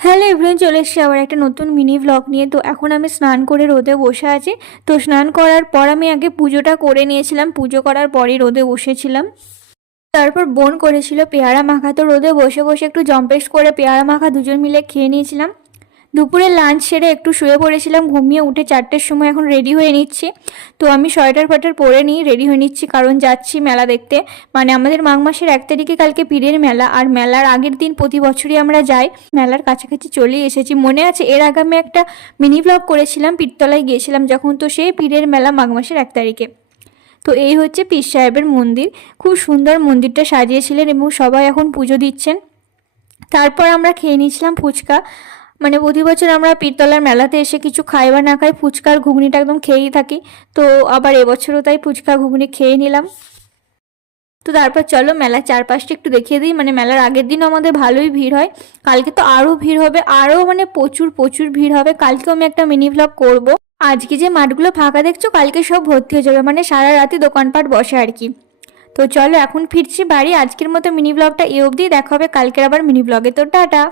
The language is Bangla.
হ্যালো এভরিওয়ান, চলে এসেছি আবার একটা নতুন মিনি ভ্লগ নিয়ে। তো এখন আমি স্নান করে রোদে বসে আছি। তো স্নান করার পর আমি আগে পুজোটা করে নিয়েছিলাম, পুজো করার পরই রোদে বসেছিলাম। তারপর বোন করেছিল পেয়ারা মাখা, তো রোদে বসে বসে একটু জম্পেস্ট করে পেয়ারা মাখা দুজন মিলে খেয়ে নিয়েছিলাম। দুপুরে লাঞ্চ সেরে একটু শুয়ে পড়েছিলাম, ঘুমিয়ে উঠে 4টের সময় এখন রেডি হয়ে নিচ্ছি। তো আমি সোয়েটার ফাটার পরে নিই, রেডি হয়ে নিচ্ছি, কারণ যাচ্ছি মেলা দেখতে। মানে আমাদের মাঘ মাসের 1 তারিখে কালকে পীরের মেলা, আর মেলার আগের দিন প্রতি বছরই আমরা যাই। মেলার কাছাকাছি চলেই এসেছি। মনে আছে এর আগে আমি একটা মিনি ব্লগ করেছিলাম, পীরতলায় গিয়েছিলাম যখন, তো সেই পীরের মেলা মাঘ মাসের 1 তারিখে। তো এই হচ্ছে পীর সাহেবের মন্দির। খুব সুন্দর মন্দিরটা সাজিয়েছিলেন এবং সবাই এখন পুজো দিচ্ছেন। তারপর আমরা খেয়ে নিয়েছিলাম ফুচকা। মানে প্রতি বছর আমরা পীরতলার মেলাতে এসে কিছু খাই বা না খাই, ফুচকার ঘুগনিটা একদম খেয়েই থাকি। তো আবার এবছরও তাই ফুচকা ঘুগনি খেয়ে নিলাম। তো তারপর চলো মেলার চারপাশটা একটু দেখিয়ে দিই। মানে মেলার আগের দিনও আমাদের ভালোই ভিড় হয়, কালকে তো আরও ভিড় হবে, আরও মানে প্রচুর প্রচুর ভিড় হবে। কালকেও আমি একটা মিনি ভ্লগ করবো। আজকে যে মাঠগুলো ফাঁকা দেখছো, কালকে সব ভর্তি হয়ে যাবে, মানে সারা রাতি দোকানপাট বসে আর কি। তো চলো এখন ফিরছি বাড়ি। আজকের মতো মিনি ব্লগটা এ অবধি, দেখা হবে কালকের আবার মিনি ব্লগে। তো টাটা।